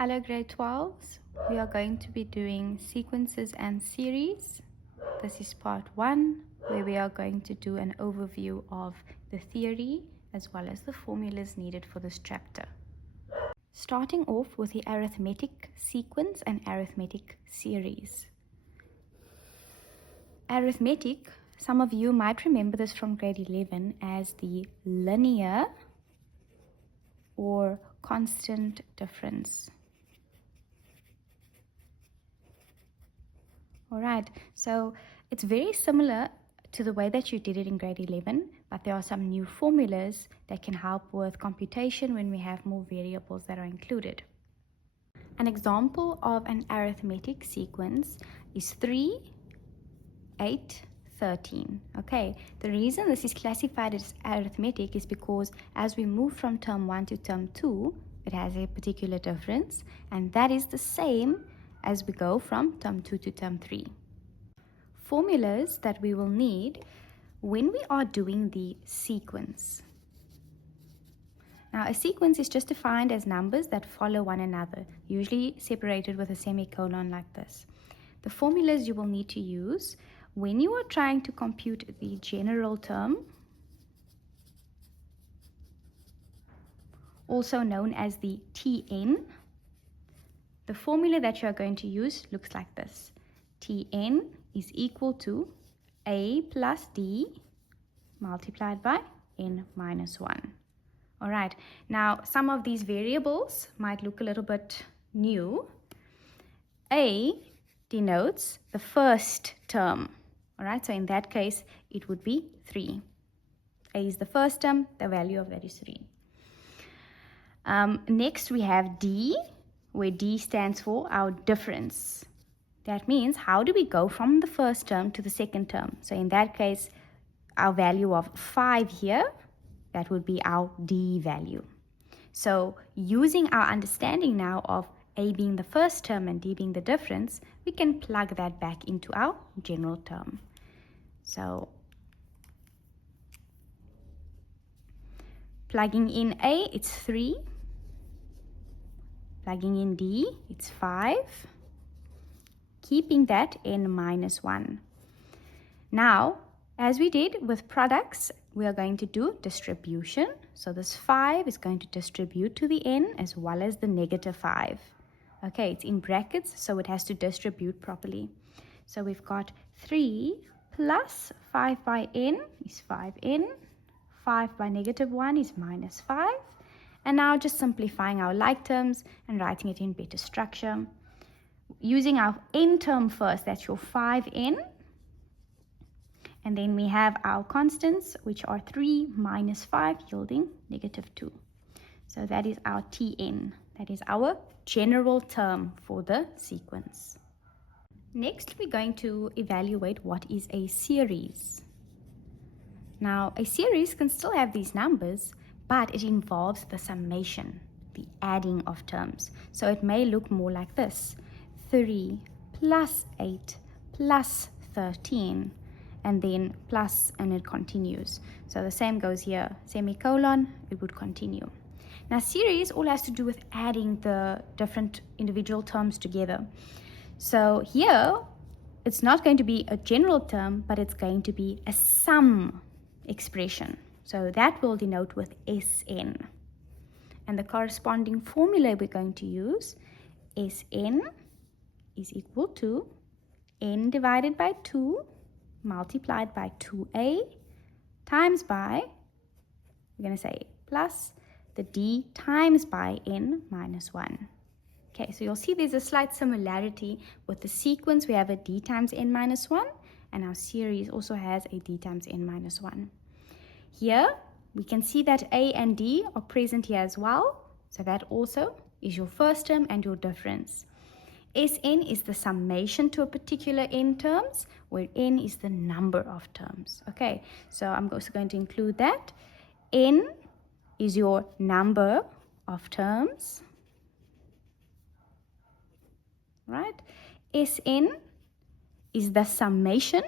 Hello grade 12s, we are going to be doing sequences and series. This is part 1 where we are going to do an overview of the theory as well as the formulas needed for this chapter. Starting off with the arithmetic sequence and arithmetic series. Arithmetic, some of you might remember this from grade 11 as the linear or constant difference. Alright, so it's very similar to the way that you did it in grade 11, but there are some new formulas that can help with computation when we have more variables that are included. An example of an arithmetic sequence is 3, 8, 13. Okay, the reason this is classified as arithmetic is because as we move from term 1 to term 2, it has a particular difference, and that is the same as we go from term 2 to term 3. Formulas that we will need when we are doing the sequence. Now, a sequence is just defined as numbers that follow one another, usually separated with a semicolon like this. The formulas you will need to use when you are trying to compute the general term, also known as the Tn. The formula that you are going to use looks like this. Tn is equal to a plus d multiplied by n minus 1. All right, now some of these variables might look a little bit new. A denotes the first term. All right, so in that case, it would be 3. A is the first term, the value of that is 3. Next, we have d, where d stands for our difference. That means, how do we go from the first term to the second term? So in that case, our value of 5 here, that would be our d value. So using our understanding now of a being the first term and d being the difference, we can plug that back into our general term. So plugging in a, it's 3. Plugging in d, it's 5. Keeping that n minus 1. Now, as we did with products, we are going to do distribution. So this 5 is going to distribute to the n as well as the negative 5. Okay, it's in brackets, so it has to distribute properly. So we've got 3 plus 5 by n is 5n. 5 by negative 1 is minus 5. And now just simplifying our like terms and writing it in better structure. Using our n term first, that's your 5n. And then we have our constants, which are 3 minus 5, yielding negative 2. So that is our Tn. That is our general term for the sequence. Next, we're going to evaluate what is a series. Now, a series can still have these numbers, but it involves the summation, the adding of terms. So it may look more like this. 3 plus 8 plus 13, and then plus, and it continues. So the same goes here, semicolon, it would continue. Now series all has to do with adding the different individual terms together. So here, it's not going to be a general term, but it's going to be a sum expression. So that will denote with Sn. And the corresponding formula we're going to use, Sn is equal to n divided by 2 multiplied by 2a times by, we're going to say plus the d times by n minus 1. Okay, so you'll see there's a slight similarity with the sequence. We have a d times n minus 1, and our series also has a d times n minus 1. Here, we can see that a and d are present here as well. So that also is your first term and your difference. Sn is the summation to a particular n terms, where n is the number of terms. Okay, so I'm also going to include that. N is your number of terms, right? Sn is the summation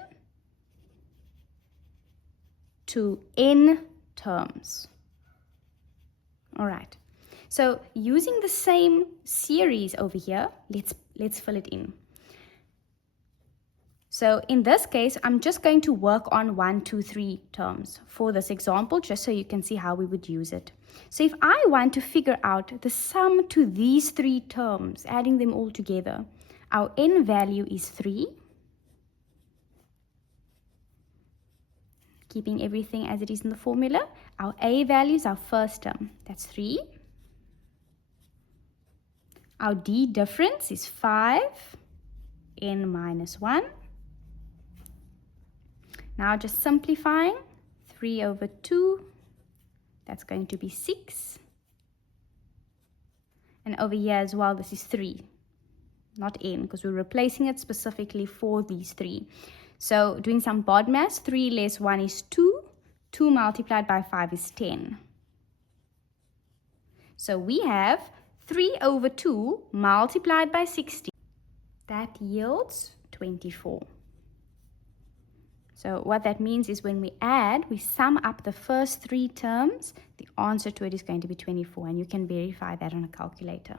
to n terms. All right. So using the same series over here, let's fill it in. So in this case, I'm just going to work on 1, 2, 3 terms for this example, just so you can see how we would use it. So if I want to figure out the sum to these 3 terms, adding them all together, our n value is 3. Keeping everything as it is in the formula. Our a value is our first term, that's 3. Our d difference is 5, n minus 1. Now just simplifying, 3 over 2, that's going to be 6. And over here as well, this is 3, not n, because we're replacing it specifically for these 3. So doing some bod maths, 3 less 1 is 2. 2 multiplied by 5 is 10. So we have 3 over 2 multiplied by 60. That yields 24. So what that means is when we add, we sum up the first 3 terms, the answer to it is going to be 24, and you can verify that on a calculator.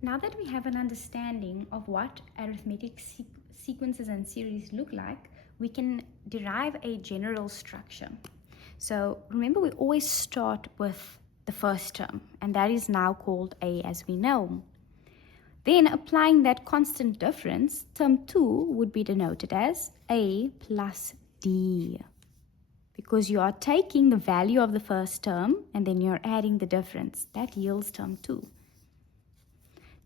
Now that we have an understanding of what arithmetic sequences and series look like, we can derive a general structure. So remember, we always start with the first term, and that is now called a, as we know. Then applying that constant difference, term 2 would be denoted as a plus d, because you are taking the value of the first term and then you're adding the difference. That yields term 2.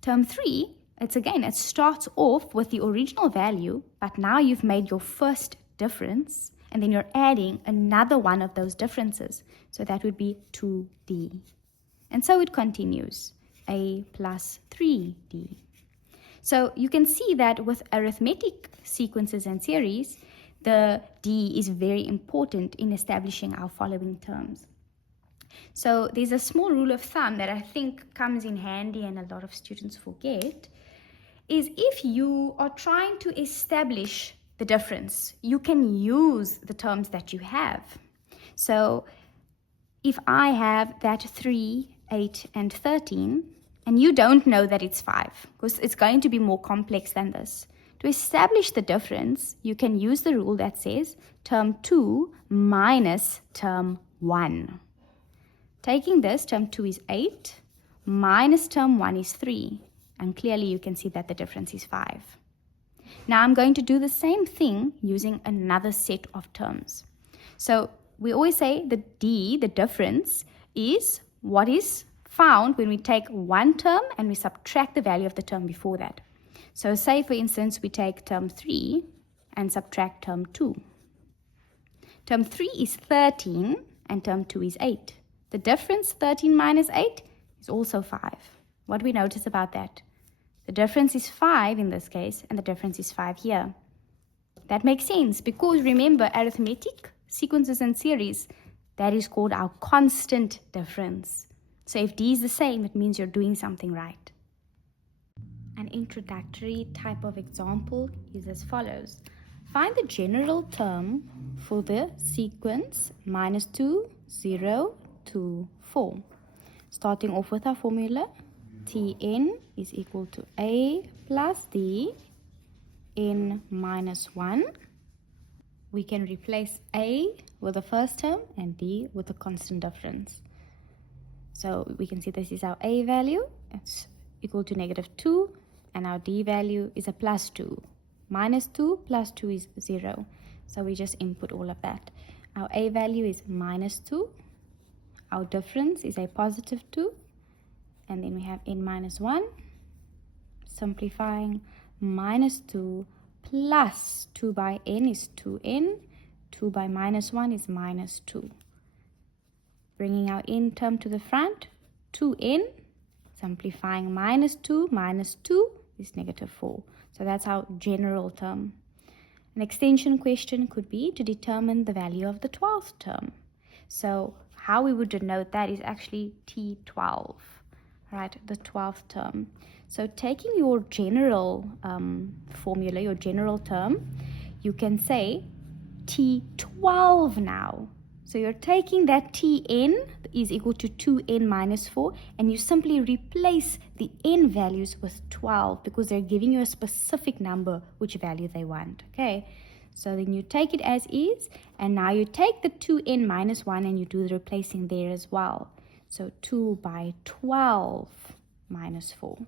Term 3, it starts off with the original value, but now you've made your first difference and then you're adding another one of those differences. So that would be 2d. And so it continues. A plus 3d. So you can see that with arithmetic sequences and series, the d is very important in establishing our following terms. So there's a small rule of thumb that I think comes in handy and a lot of students forget, is if you are trying to establish the difference, you can use the terms that you have. So if I have that 3, 8, and 13, and you don't know that it's 5, because it's going to be more complex than this. To establish the difference, you can use the rule that says term 2 minus term 1. Taking this, term 2 is 8, minus term 1 is 3, and clearly you can see that the difference is 5. Now I'm going to do the same thing using another set of terms. So we always say the d, the difference, is what is found when we take one term and we subtract the value of the term before that. So say, for instance, we take term 3 and subtract term 2. Term 3 is 13 and term 2 is 8. The difference, 13 minus 8, is also 5. What do we notice about that? The difference is 5 in this case, and the difference is 5 here. That makes sense because remember, arithmetic sequences and series, that is called our constant difference. So if d is the same, it means you're doing something right. An introductory type of example is as follows. Find the general term for the sequence -2, 0, 2, 4. Starting off with our formula, Tn is equal to a plus d n minus 1. We can replace a with the first term and d with the constant difference. So we can see this is our a value, it's equal to -2, and our d value is a +2. -2 plus 2 is 0. So we just input all of that. Our a value is -2. Our difference is a +2. And then we have n minus 1. Simplifying, -2 plus 2 by n is 2n. 2 by -1 is -2. Bringing our n term to the front, 2n. Simplifying, -2 minus 2 is -4. So that's our general term. An extension question could be to determine the value of the 12th term. So how we would denote that is actually T12, right, the 12th term. So taking your general formula, your general term, you can say T12 now. So you're taking that Tn is equal to 2n minus 4, and you simply replace the n values with 12 because they're giving you a specific number which value they want. Okay, so then you take it as is, and now you take the 2n minus 1 and you do the replacing there as well. So 2 by 12 minus 4.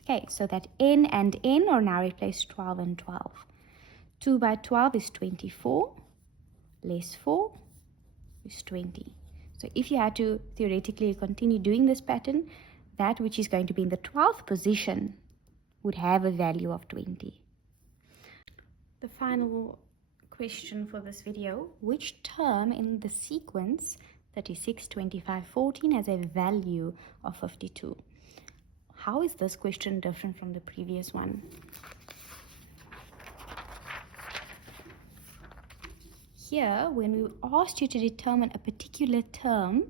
Okay, so that n and n are now replaced 12 and 12. 2 by 12 is 24, less 4 is 20. So if you had to theoretically continue doing this pattern, that which is going to be in the 12th position would have a value of 20. The final question for this video: which term in the sequence 36, 25, 14 has a value of 52? How is this question different from the previous one? Here, when we asked you to determine a particular term,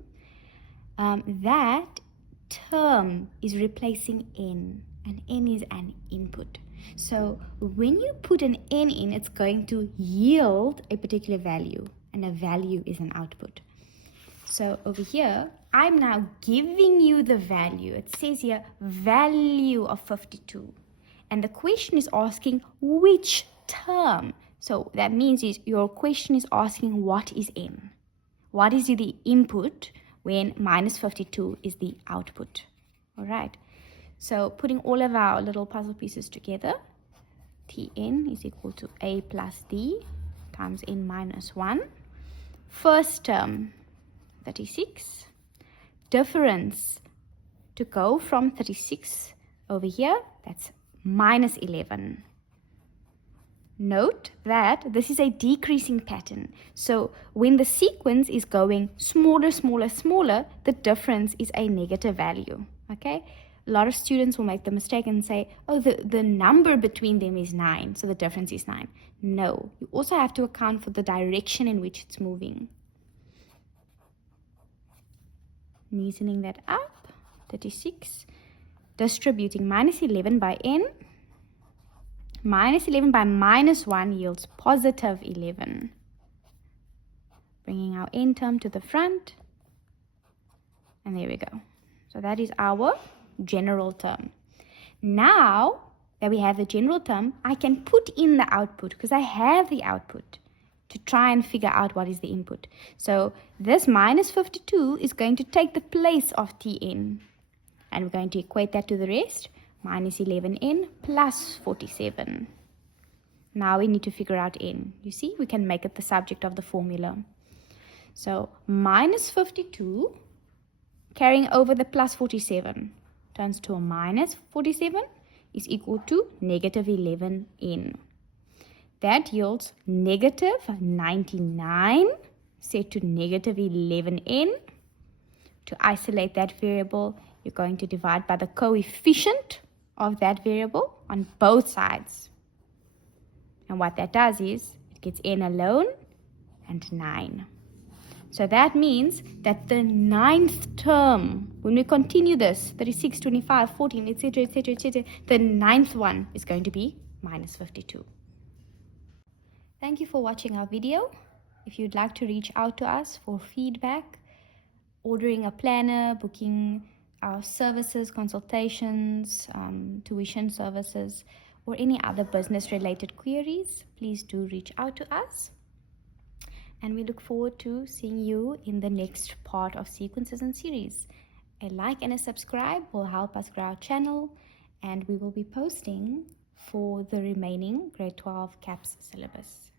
that term is replacing n, and n is an input. So when you put an n in, it's going to yield a particular value, and a value is an output. So over here, I'm now giving you the value. It says here, value of 52. And the question is asking which term. So that means your question is asking what is n? What is the input when minus 52 is the output? All right. So putting all of our little puzzle pieces together, Tn is equal to a plus d times n minus 1. First term, 36. Difference to go from 36 over here, that's minus 11. Note that this is a decreasing pattern. So when the sequence is going smaller, smaller, smaller, the difference is a negative value. Okay? A lot of students will make the mistake and say, oh, the number between them is 9, so the difference is 9. No, you also have to account for the direction in which it's moving. Neatening that up, 36, distributing minus 11 by n. Minus 11 by minus 1 yields positive 11. Bringing our n term to the front. And there we go. So that is our general term. Now that we have the general term, I can put in the output because I have the output to try and figure out what is the input. So this minus 52 is going to take the place of Tn. And we're going to equate that to the rest. Minus 11n plus 47. Now we need to figure out n. You see, we can make it the subject of the formula. So minus 52 carrying over the plus 47 turns to a minus 47 is equal to negative 11n. That yields negative 99 set to negative 11n. To isolate that variable, you're going to divide by the coefficient of that variable on both sides. And what that does is, it gets n alone and 9. So that means that the 9th term, when we continue this, 36, 25, 14, etc., etc., etc., the 9th one is going to be minus 52. Thank you for watching our video. If you'd like to reach out to us for feedback, ordering a planner, booking our services, consultations, tuition services, or any other business-related queries, please do reach out to us. And we look forward to seeing you in the next part of Sequences and Series. A like and a subscribe will help us grow our channel, and we will be posting for the remaining grade 12 CAPS syllabus.